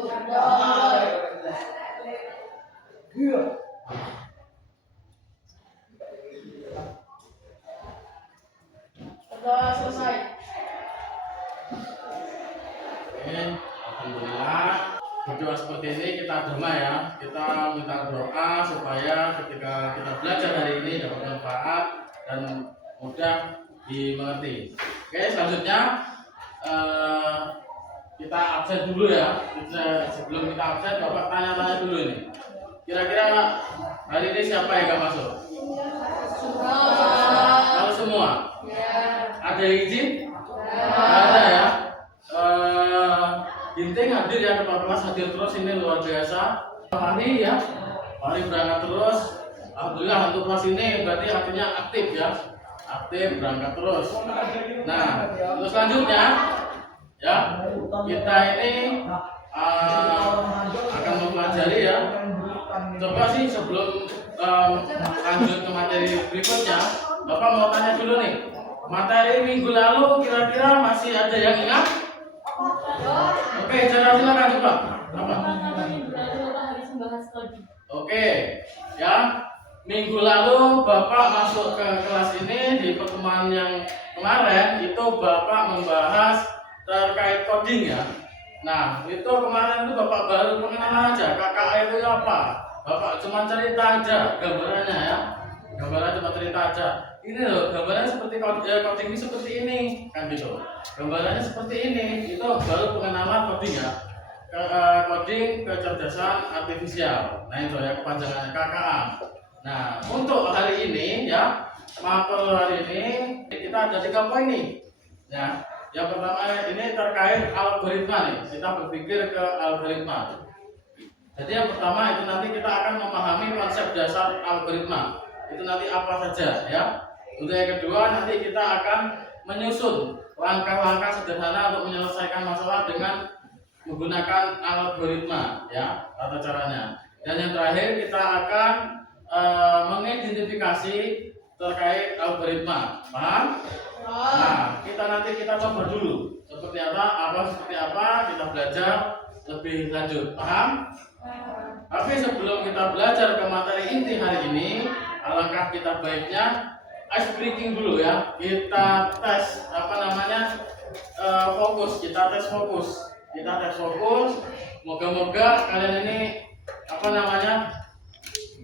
Sudah selesai. Oke, alhamdulillah. Berdoa seperti ini kita damai ya. Kita minta doa supaya ketika kita belajar hari ini dapat manfaat dan mudah dimengerti. Oke, selanjutnya kita absen dulu ya. Sebelum kita absen, Bapak tanya-tanya dulu ini. Kira-kira hari ini siapa yang gak masuk? Kalau semua? Ada yang izin? Ada ya. Ginting hadir ya, kepala kelas hadir terus, ini luar biasa. Fahri ya, Fahri berangkat terus. Alhamdulillah untuk kelas ini berarti artinya aktif ya, aktif berangkat terus. Nah, untuk selanjutnya ya, kita ini akan mempelajari ya. Coba sih sebelum lanjut ke materi berikutnya, Bapak mau tanya dulu nih, materi minggu lalu kira-kira masih ada yang ingat? Oke, silakan coba. Apa? Oke, ya. Minggu lalu Bapak masuk ke kelas ini di pertemuan yang kemarin itu Bapak membahas terkait coding ya. Nah, itu kemarin itu Bapak baru pengenalan aja. KKA itu apa? Bapak cuma cerita aja gambarannya ya. Gambarannya cuma cerita aja. Ini loh, gambarannya seperti coding ini seperti ini kan gitu. Gambarannya seperti ini, itu baru pengenalan coding ya. Coding kecerdasan artifisial. Nah itu ya kepanjangannya KKA. Nah untuk hari ini ya, mapel hari ini kita ada 3 poin nih. Ya, yang pertama ini terkait algoritma nih. Kita berpikir ke algoritma. Jadi yang pertama itu nanti kita akan memahami konsep dasar algoritma. Itu nanti apa saja ya. Untuk yang kedua nanti kita akan menyusun langkah-langkah sederhana untuk menyelesaikan masalah dengan menggunakan algoritma ya, tata caranya. Dan yang terakhir kita akan mengidentifikasi terkait algoritma. Paham? Nah, kita coba dulu seperti apa kita belajar lebih lanjut. Paham? Tapi sebelum kita belajar ke materi inti hari ini, alangkah kita baiknya ice breaking dulu ya. Kita tes fokus. Kita tes fokus. Moga-moga kalian ini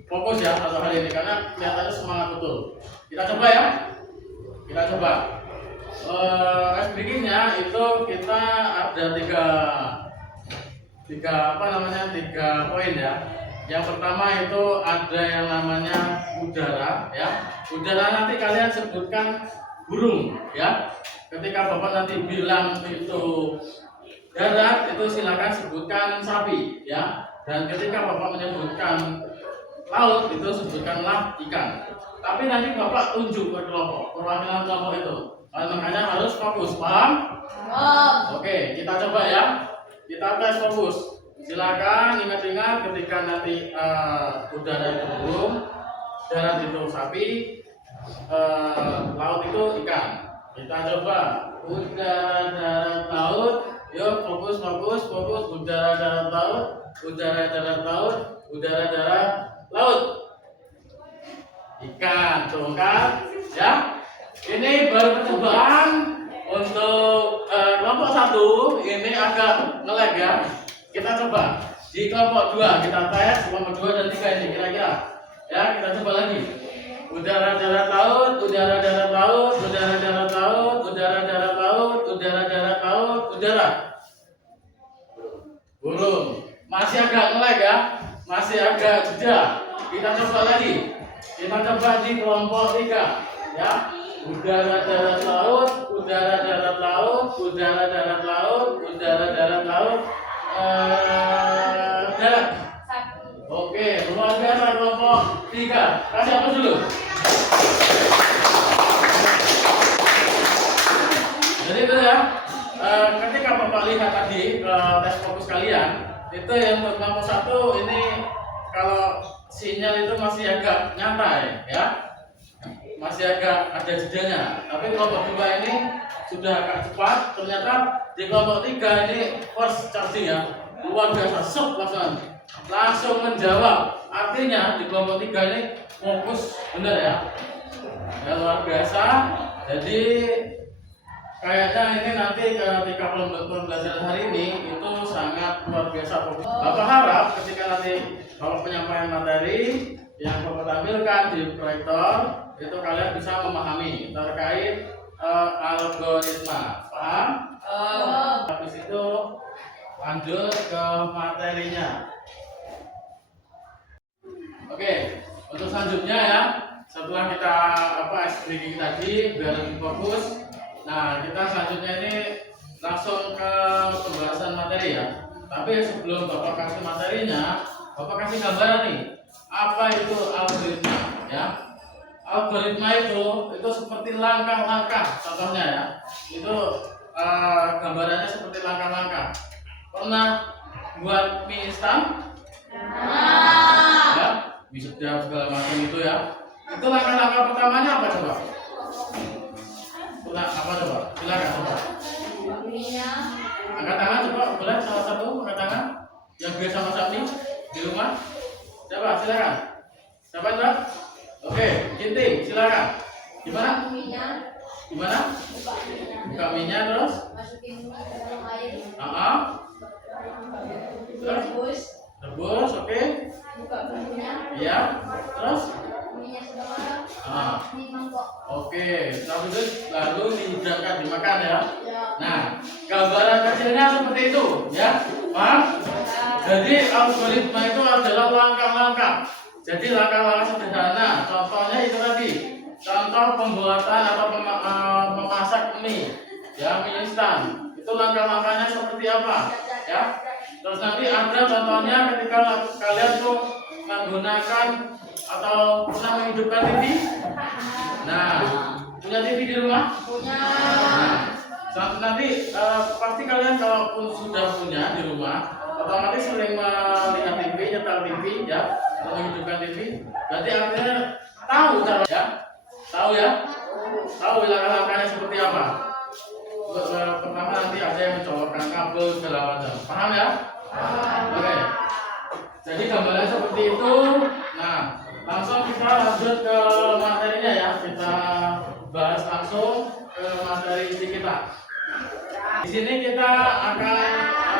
fokus ya atau hari ini karena kelihatannya semangat betul. Kita coba ya. Ice breakingnya itu kita ada tiga poin ya. Yang pertama itu ada yang namanya udara ya. Udara nanti kalian sebutkan burung ya. Ketika Bapak nanti bilang itu darat, itu silakan sebutkan sapi ya. Dan ketika Bapak menyebutkan laut, itu sebutkanlah ikan. Tapi nanti Bapak tunjuk ke kelompok, perwakilan kelompok itu. Makanya harus fokus, paham? Oke, kita coba ya. Kita tes fokus. Silakan ingat-ingat ketika nanti udara itu burung, darat itu sapi, laut itu ikan. Kita coba udara, darat, laut. Yuk fokus. Udara, darat, laut. Udara, darat, laut. Udara, darat, laut. Ikan, tuh kan? Ya. Ini baru percobaan untuk kelompok 1. Ini agak nge-lag ya. Kita coba di kelompok 2, kita tes kelompok 2 dan 3 ini kira-kira. Ya, kita coba lagi. Udara, darat, laut. Udara, darat, laut. Udara, darat, laut. Udara, darat, laut. Udara, darat, laut. Udara. Burung. Masih agak nge-lag ya. Masih agak jeda. Kita coba lagi. Kita coba di kelompok 3 ya. Udara, darat, laut. Udara, darat, laut. Udara, darat, laut. Udara, darat, laut. Darat. Oke, luar biasa kelompok 3. Kasih apa dulu? Jadi itu ya. Ketika Bapak lihat tadi tes fokus kalian, itu yang untuk kelompok 1 ini kalau sinyal itu masih agak nyantai ya, masih agak ada jedanya. Tapi kelompok 2 ini sudah agak cepat. Ternyata di kelompok 3 ini fast charging ya, luar biasa, langsung menjawab. Artinya di kelompok 3 ini fokus benar ya, luar biasa. Jadi kayaknya ini nanti ketika pembelajaran hari ini itu sangat luar biasa fokus. Bapak harap ketika nanti kalau penyampaian materi yang Bapak tampilkan di proyektor itu kalian bisa memahami terkait algoritma. Paham? Habis itu lanjut ke materinya. Oke, untuk selanjutnya ya, setelah kita speaking tadi biar lebih fokus. Nah, kita selanjutnya ini langsung ke pembahasan materi ya. Tapi sebelum Bapak kasih materinya, Bapak kasih gambaran nih. Apa itu algoritma ya? Algoritma itu seperti langkah-langkah, contohnya ya. Itu gambarannya seperti langkah-langkah. Pernah buat mie instan? Ya, mie sedap segala macam itu ya. Itu langkah-langkah pertamanya apa coba? Apa coba? Silakan coba. Angkat tangan coba, boleh salah satu angkat tangan yang biasa masak mie di rumah. Coba silakan. Siapa coba? Oke, Ginting, silakan. Gimana? Gimana? Buka minyak terus? Masukin ke dalam air. Terus? Rebus, oke. Buka bumbunya. Iya. Terus? Minyak sudah matang. Ini mangkok. Oke, setelah itu lalu dihidangkan dimakan ya. Ya. Nah, gambaran kecilnya seperti itu, ya. Paham? Jadi algoritma itu adalah langkah-langkah. Jadi langkah-langkah sederhana. Contohnya itu tadi. Contoh pembuatan atau memasak mie, ya mie instan. Itu langkah-langkahnya seperti apa, ya? Terus nanti ada contohnya ketika kalian tuh menggunakan atau pernah menghidupkan TV. Nah, punya TV di rumah? Punya. Nah, nanti pasti kalian kalaupun sudah punya di rumah, otomatis sering melihat TV, nyetel TV, ya, atau menghidupkan TV. Berarti artinya tahu cara ya, tahu ya, tahu langkah-langkahnya seperti apa. Pertama nanti ada yang mencolokkan kabel segala macam. Paham ya? Oke. Jadi gambarnya seperti itu. Nah, langsung kita lanjut ke materinya ya. Kita bahas langsung ke materi inti kita. Di sini kita akan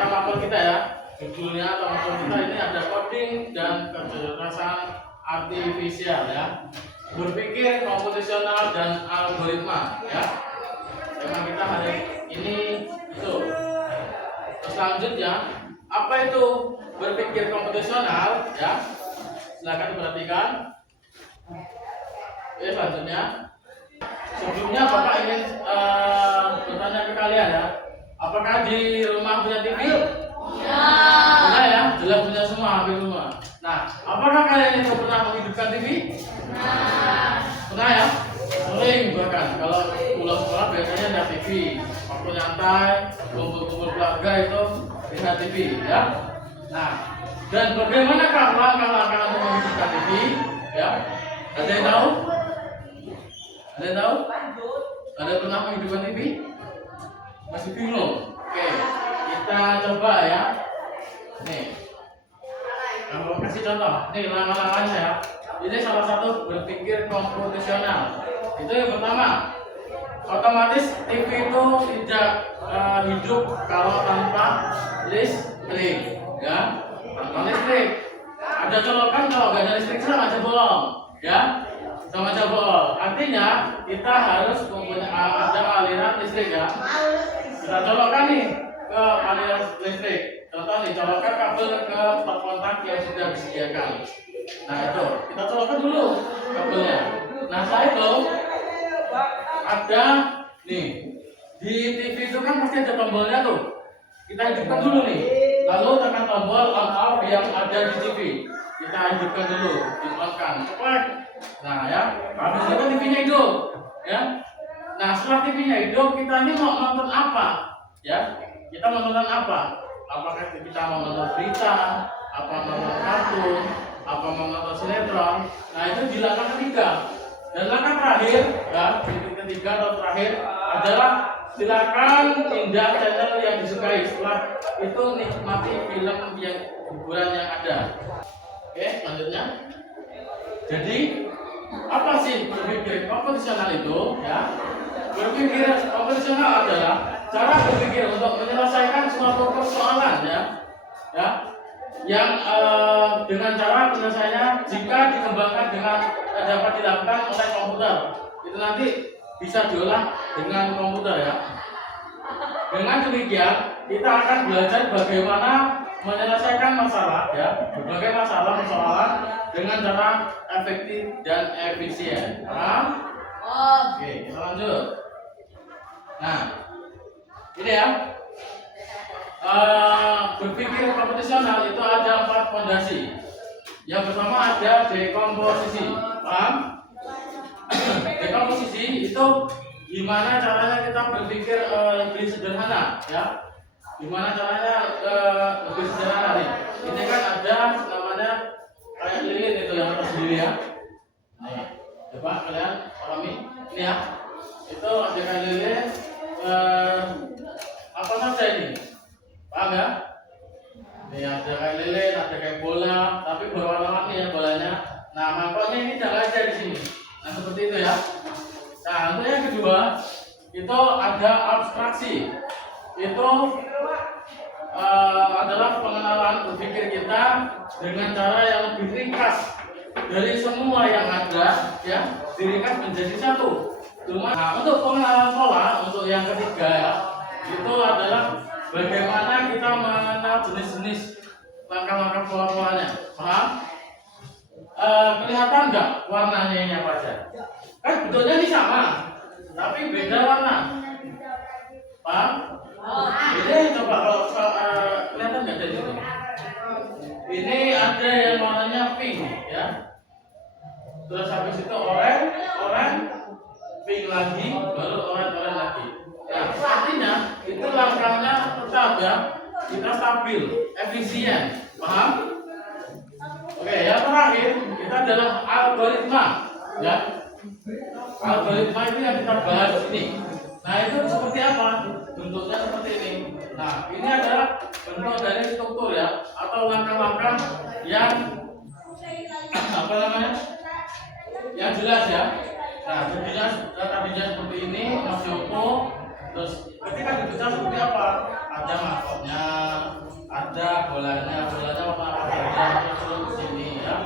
mapel kita ya. Judulnya atau mapel kita ini ada coding dan kecerdasan artifisial ya. Berpikir komputasional dan algoritma ya. Tema kita hari ini itu. Selanjutnya, apa itu berpikir komputasional ya? Silakan perhatikan. Oke, selanjutnya. Sebelumnya Bapak ingin bertanya ke kalian ya. Apakah di rumah punya TV? Ya. Punya ya, jelas punya semua, hampir semua. Nah, apakah kalian itu pernah menghidupkan TV? Pernah ya? Sering bahkan kalau pulang sekolah biasanya ada TV. Waktu nyantai, kumpul-kumpul keluarga itu lihat TV ya. Nah, dan bagaimanakah langkah-langkah untuk menghidupkan TV? Ya, ada yang tahu? Ada yang tahu? Ada yang pernah menghidupkan TV? Masih bingung? Oke, kita coba ya. Nih, kalau kasih contoh, nih langkah-langkahnya ya. Ini salah satu berpikir komputasional. Itu yang pertama, otomatis TV itu tidak hidup kalau tanpa listrik, ya. Tanpa listrik, ada colokan kalau nggak ada listrik sama aja bolong, ya. Sama aja bolong. Artinya kita harus mempunyai ada aliran listrik ya. Kita colokkan nih ke aliran listrik. Contoh nih, colokkan kabel ke stop kontak yang sudah disediakan. Nah itu, kita colokkan dulu kabelnya. Nah setelah itu ada nih di TV itu kan pasti ada tombolnya tuh. Kita hidupkan dulu nih. Lalu tekan tombol on off yang ada di TV. Kita hidupkan dulu, di-on-kan. Cepat. Nah ya, habis itu kan TV-nya hidup, ya. Nah setelah TV-nya hidup, kita ini mau nonton apa? Ya, kita mau nonton apa? Apakah kita mau nonton berita, apa nonton kartun, apa mau nonton sinetron? Nah itu di langkah ketiga. Dan langkah terakhir, ya, titik ketiga atau terakhir adalah silakan pindah channel yang disukai. Setelah itu nikmati film yang hiburan yang ada. Oke, selanjutnya. Jadi apa sih berpikir kompetisional itu? Ya, berpikir kompetisional adalah cara berpikir untuk menyelesaikan suatu persoalan, ya, yang dengan cara penyelesaiannya jika dikembangkan dengan dapat dilakukan oleh komputer, itu nanti bisa diolah dengan komputer ya. Dengan demikian kita akan belajar bagaimana menyelesaikan masalah ya, berbagai masalah persoalan dengan cara efektif dan efisien. Paham? Oke, kita lanjut. Nah, ini ya. Berpikir kompetisional itu ada 4 fondasi. Yang pertama ada dekomposisi. Paham? Dekomposisi itu gimana caranya kita berpikir lebih sederhana, ya? Gimana caranya lebih sederhana nih? Ini kan ada namanya kayak lilin itu yang atas sendiri ya. Nih, coba kalian pahami ini ya. Itu ada kayak lilin. Apa saja ini? Paham ya? Ini ada kayak lilin, ada kayak bola, tapi berwarna-warni ya bolanya. Nah, mangkoknya ini jangan aja di sini. Nah, seperti itu ya. Nah, untuk yang kedua itu ada abstraksi. Itu adalah pengenalan berpikir kita dengan cara yang lebih ringkas dari semua yang ada, ya, diringkas menjadi satu. Nah, untuk pengenalan pola untuk yang ketiga ya, itu adalah bagaimana kita mengenal jenis-jenis langkah-langkah pola-polanya. Paham? Kelihatan nggak warnanya ini apa aja? Kan bentuknya ini sama, tapi beda warna. Paham? Ini coba kalau kelihatan nggak dari situ? Ini ada yang warnanya pink, ya. Terus habis itu oranye, pink lagi, baru oranye lagi. Nah, artinya itu langkahnya tetap ya, kita stabil, efisien. Paham? Oke, yang terakhir kita adalah algoritma, ya. Algoritma itu yang kita bahas ini. Nah, itu seperti apa? Bentuknya seperti ini. Nah, ini adalah bentuk dari struktur ya, atau langkah-langkah yang apa namanya? Yang jelas ya. Nah, tadinya seperti ini, Mas Yoko. Terus ketika dibaca seperti apa? Ada mahkotnya, ada bolanya warna apa saja, terus sini ya.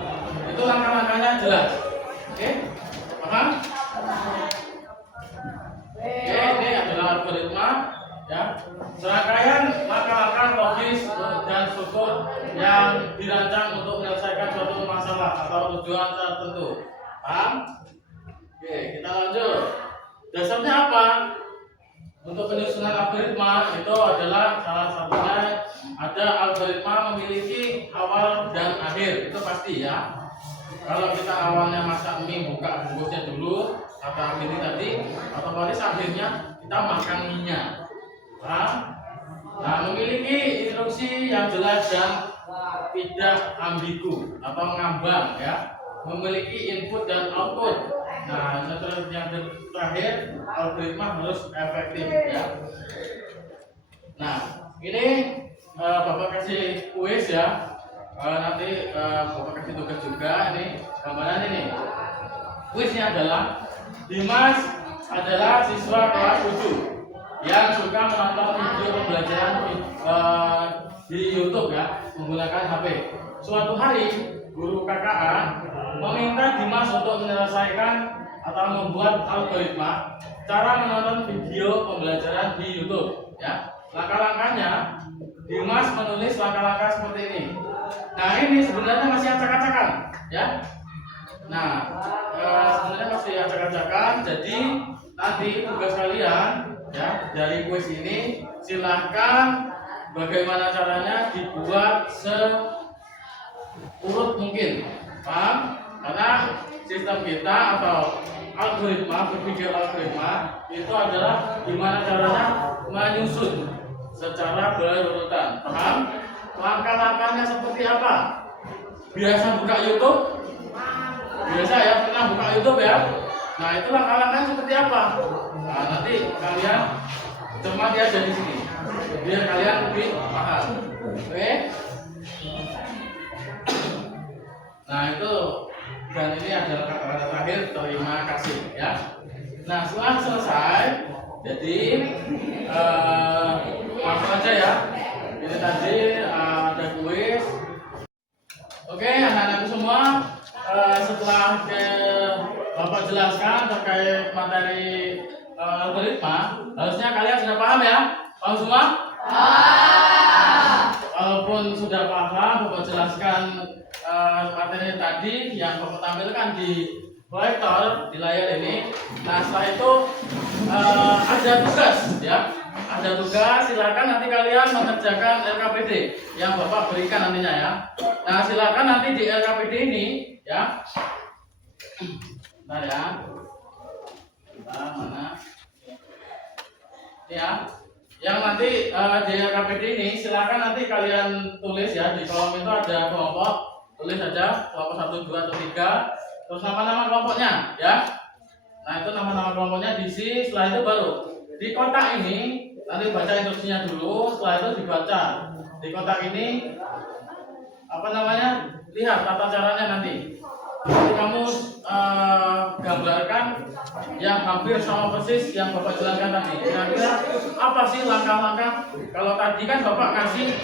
Itu langkah-langkahnya jelas. Oke? Paham? Oke, ini adalah algoritma ya. Serangkaian langkah-langkah logis dan struktur yang dirancang untuk menyelesaikan suatu masalah atau tujuan tertentu. Paham? Oke, kita lanjut. Dasarnya apa? Untuk penyusunan algoritma itu adalah salah satunya ada algoritma memiliki awal dan akhir, itu pasti ya. Kalau kita awalnya masak mie buka bungkusnya dulu atau ini tadi, otomatis akhirnya kita makan mie-nya. Nah, memiliki instruksi yang jelas dan tidak ambigu atau ngambang ya. Memiliki input dan output. Nah, yang terakhir algoritma harus efektif ya. Nah, ini Bapak kasih kuis ya. Nanti Bapak kasih tugas juga. Ini gambaran ini. Kuisnya adalah Dimas adalah siswa kelas 7 yang suka menonton video pembelajaran di YouTube ya, menggunakan HP. Suatu hari guru KKA meminta Dimas untuk menyelesaikan atau membuat algoritma cara menonton video pembelajaran di YouTube ya. Langkah-langkahnya Dimas menulis langkah-langkah seperti ini. Nah, ini sebenarnya masih acak-acakan ya. Nah, sebenarnya masih acak-acakan. Jadi nanti tugas kalian ya dari kuis ini silahkan bagaimana caranya dibuat seurut mungkin. Paham? Karena sistem kita atau algoritma, berpikir algoritma itu adalah gimana caranya menyusun secara berurutan. Paham? Langkah-langkahnya seperti apa? Biasa buka YouTube? Biasa ya, pernah buka YouTube ya? Nah, itu langkah-langkahnya seperti apa? Nah, nanti kalian cermati aja di sini biar kalian lebih paham. Oke? Nah itu, dan ini adalah kata-kata terakhir, terima kasih ya. Nah setelah selesai, jadi langsung aja ya. Ini tadi ada kuis. Oke anak-anakku semua, setelah Bapak jelaskan terkait materi algoritma, harusnya kalian sudah paham ya? Paham semua? Walaupun sudah paham, Bapak jelaskan materi tadi yang Bapak tampilkan di proyektor di layar ini. Nah setelah itu ada tugas ya, ada tugas. Silakan nanti kalian mengerjakan LKPD yang Bapak berikan nantinya ya. Nah silakan nanti di LKPD ini ya. Bentar ya. Bentar, mana? Ini ya. Yang nanti di LKPD ini silakan nanti kalian tulis ya, di kolom itu ada kelompok, tulis saja kelompok 1, 2 atau 3, terus nama-nama kelompoknya ya. Nah itu nama-nama kelompoknya diisi. Setelah itu baru di kotak ini nanti baca instruksinya dulu. Setelah itu dibaca di kotak ini apa namanya, lihat tata caranya nanti. Nanti kamu gambarkan yang hampir sama persis yang Bapak jelaskan tadi. Kira-kira apa sih langkah-langkah? Kalau tadi kan Bapak kasih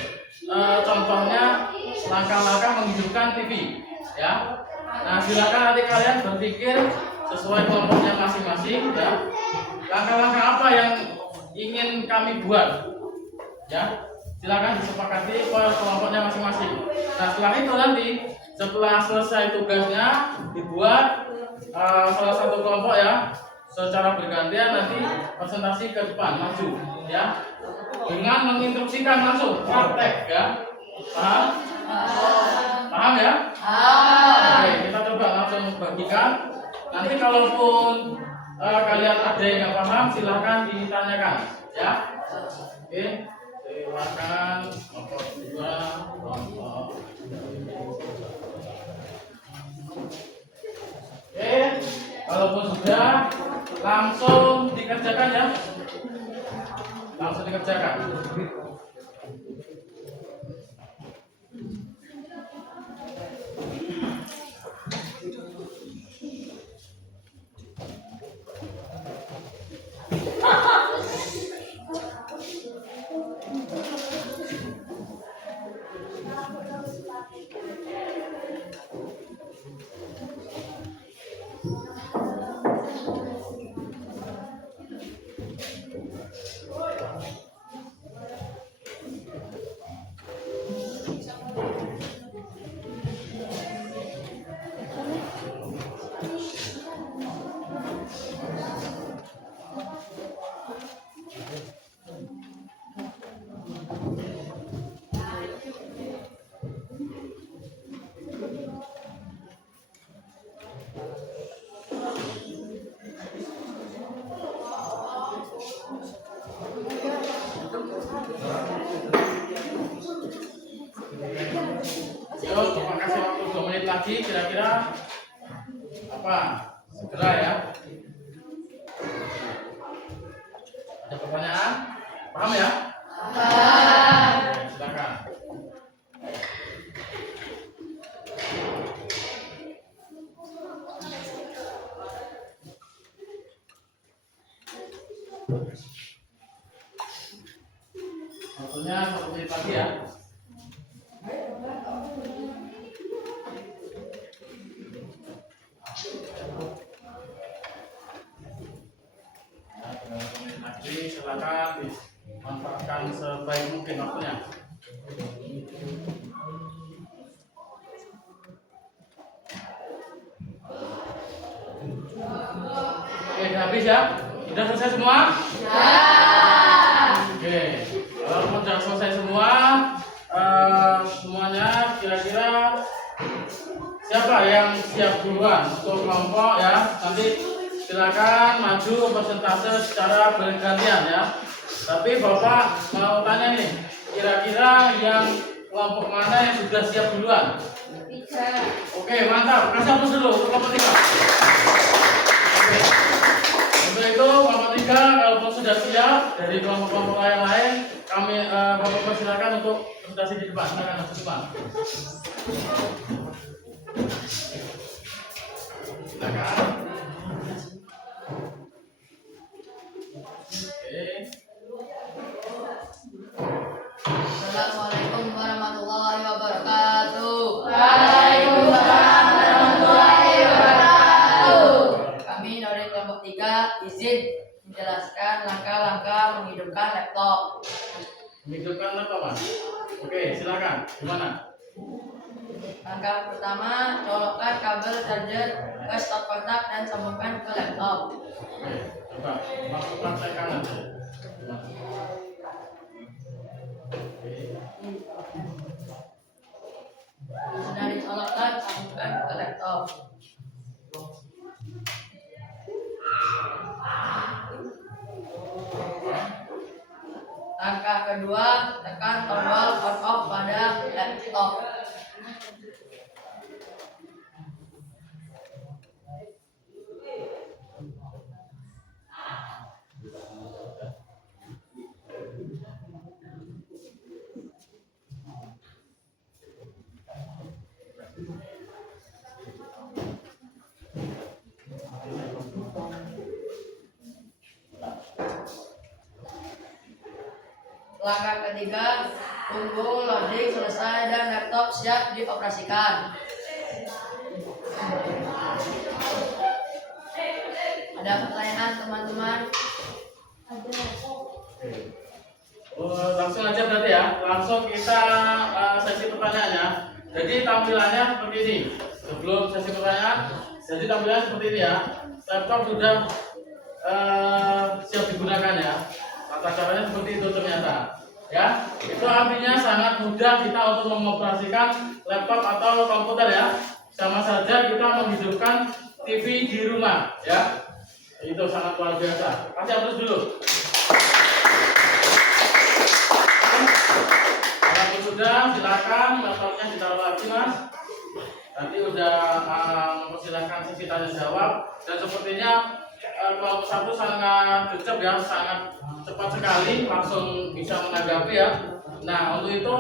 contohnya langkah-langkah menghidupkan TV, ya. Nah silakan nanti kalian berpikir sesuai kelompoknya masing-masing, ya. Langkah-langkah apa yang ingin kami buat, ya. Silakan disepakati per kelompoknya masing-masing. Nah setelah itu nanti, setelah selesai tugasnya dibuat salah satu kelompok ya, secara bergantian nanti presentasi ke depan maju ya, dengan menginstruksikan langsung praktek ya. Paham? Paham ya? Oke, kita coba langsung bagikan. Nanti kalaupun kalian ada yang nggak paham silahkan ditanyakan ya. Oke, silakan kelompok 2, kelompok. Oke, kalaupun sudah langsung dikerjakan ya, langsung dikerjakan. Kasih waktu 2 menit lagi, kira-kira apa? Segera ya. Ada pertanyaan? Paham ya? Paham. Silakan. Waktunya 1 menit lagi ya. Silakan dimanfaatkan sebaik mungkin waktunya. Oke, udah habis ya? Sudah selesai semua? Oke, kalau sudah selesai semua, semuanya kira-kira siapa yang siap duluan untuk kelompok ya? Nanti silakan maju persentase secara bergantian ya. Tapi Bapak mau tanya nih, kira-kira yang kelompok mana yang sudah siap duluan? 3. Oke, mantap. Kasih aplaus dulu untuk kelompok 3. Oke. Untuk itu kelompok 3 kalau sudah siap dari kelompok-kelompok lain, kami Bapak persilakan untuk presentasi di depan. Silakan masuk depan. Silakan. Oke. Assalamualaikum warahmatullahi wabarakatuh. Waalaikumsalam warahmatullahi wabarakatuh. Kami dari kelompok 3 izin menjelaskan langkah-langkah menghidupkan laptop. Menghidupkan laptop, Mas. Oke, silakan. Gimana? Langkah pertama, colokkan kabel charger ke stop kontak dan sambungkan ke laptop. Oke, coba masuk praktekkan aja. Sudah dicolokkan, sambungkan ke laptop. Langkah kedua, tekan tombol on off pada laptop. Langkah ketiga, tunggu loading selesai dan laptop siap dioperasikan. Ada pertanyaan teman-teman? Langsung aja berarti ya. Langsung kita sesi pertanyaannya. Jadi tampilannya seperti ini. Sebelum sesi pertanyaan, jadi tampilannya seperti ini ya. Laptop sudah siap digunakan ya. Tata caranya seperti itu ternyata. Ya, itu artinya sangat mudah kita untuk mengoperasikan laptop atau komputer ya. Sama saja kita menghidupkan TV di rumah ya. Itu sangat luar biasa. Kasih aplaus dulu. Kalau sudah, silakan laptopnya ditaruh lagi, Mas. Nanti udah mempersilahkan sesi tanya jawab dan sepertinya kelompok 1 sangat gercep ya, sangat cepat sekali langsung bisa menanggapi ya. Nah, untuk itu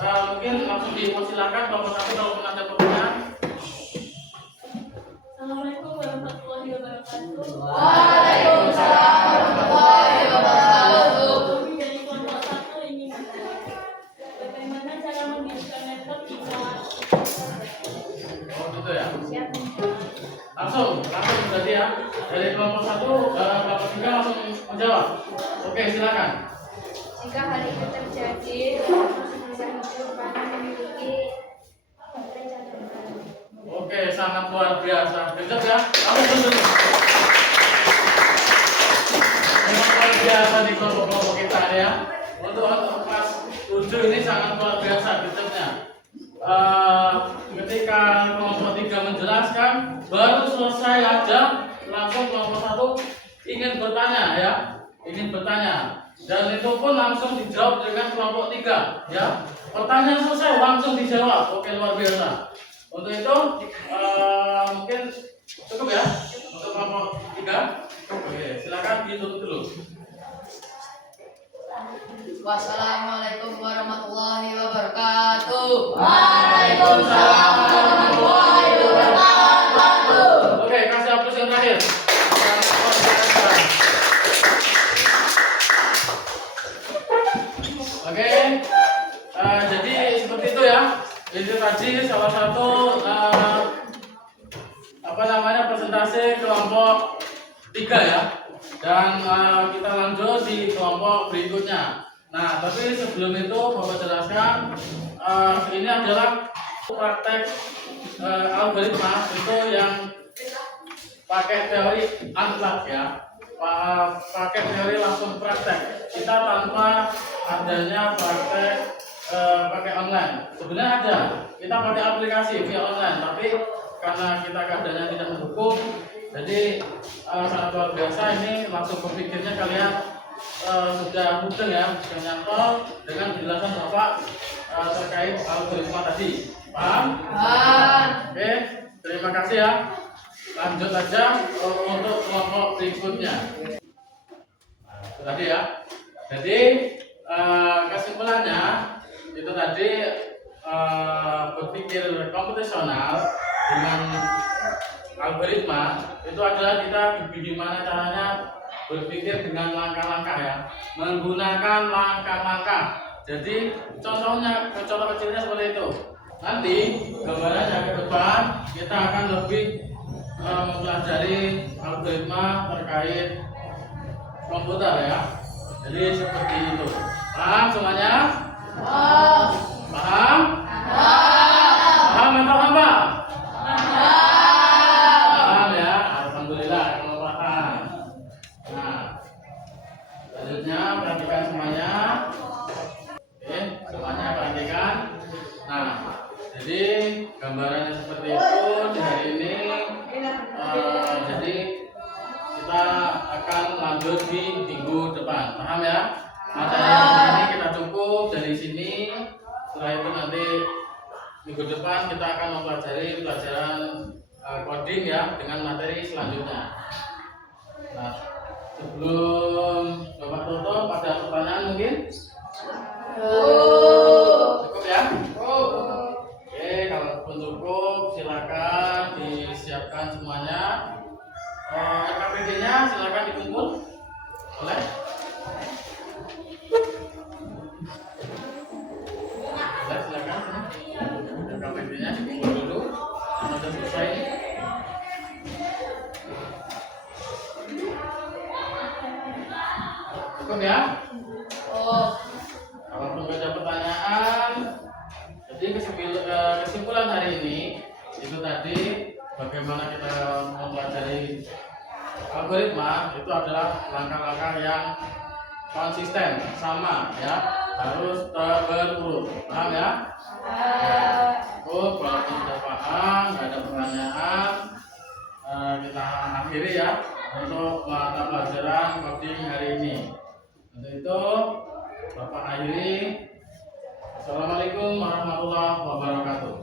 mungkin langsung dipersilahkan kelompok 1 kalau pernah ada pertanyaan. Assalamualaikum warahmatullahi wabarakatuh. Waalaikumsalam warahmatullahi wabarakatuh. Kami dari kelompok 1 ingin bertanya, bagaimana cara menghidupkan laptop jika Oh, gitu ya. Langsung berarti ya. Dari kelompok 1 kelompok 3 langsung menjawab. Oke, silakan. Jika hal itu terjadi, harus bisa hidup karena memiliki baterai cadangan. Oke, sangat luar biasa. Gercep ya. Langsung dulu. Sangat luar biasa di kelompok-kelompok kita ya. Untuk kelas 7 ini sangat luar biasa gercepnya. Ketika kelompok 3 menjelaskan, baru selesai aja langsung kelompok 1 ingin bertanya ya, ingin bertanya, dan itu pun langsung dijawab dengan kelompok 3 ya. Pertanyaan selesai langsung dijawab. Oke, luar biasa. Untuk itu mungkin cukup ya untuk kelompok 3. Oke, silakan ditutup dulu. Wassalamualaikum warahmatullahi wabarakatuh. Waalaikumsalam warahmatullahi wabarakatuh. Oke, kasih aplaus yang terakhir. Sangat luar biasa. Oke, jadi seperti itu ya. Itu tadi salah satu presentasi kelompok 3 ya. Dan kita lanjut di kelompok berikutnya. Nah, tapi sebelum itu Bapak jelaskan ini adalah praktek algoritma itu yang pakai teori unplugged ya. Pakai teori langsung praktek. Kita tanpa adanya praktek pakai online. Sebenarnya ada, kita pakai aplikasi via online, tapi karena kita keadaannya tidak mendukung, jadi sangat luar biasa. Ini langsung berpikirnya kalian sudah mudeng ya, sudah nyantol dengan penjelasan Bapak terkait algoritma tadi. Paham? Paham. Oke, terima kasih ya. lanjut aja untuk kelompok berikutnya. Nah, itu tadi ya. Jadi kesimpulannya itu tadi berpikir komputasional dengan algoritma itu adalah kita gimana caranya berpikir dengan langkah-langkah ya, menggunakan langkah-langkah. Jadi contohnya, contoh kecilnya seperti itu. Nanti gambarannya ke depan kita akan lebih mempelajari algoritma terkait komputer ya. Jadi seperti itu. Paham semuanya? Paham? Paham atau apa? Paham ya? Alhamdulillah kalau paham. Nah, selanjutnya perhatikan semuanya. Oke, semuanya perhatikan. Nah, jadi gambarannya seperti itu di hari ini. Jadi kita akan lanjut di minggu depan. Paham ya? Materi hari ini kita cukup dari sini. Setelah itu nanti minggu depan kita akan mempelajari pelajaran coding ya dengan materi selanjutnya. Nah, sebelum Bapak tutup, ada pertanyaan mungkin? Cukup ya? Oke, kalau pun cukup silakan disiapkan semuanya. RKPD-nya silakan dikumpul. Boleh? Boleh, silakan. RKPD-nya dikumpul dulu. Sudah selesai. Cukup ya? Kalau belum ada pertanyaan, jadi kesimpulan hari ini itu tadi bagaimana kita mempelajari algoritma itu adalah langkah-langkah yang konsisten, sama ya, harus berurut. Paham ya? Oh, kalau sudah paham, nggak ada pertanyaan, kita akhiri ya untuk mata pelajaran coding hari ini. Untuk itu Bapak akhiri. Assalamualaikum warahmatullahi wabarakatuh.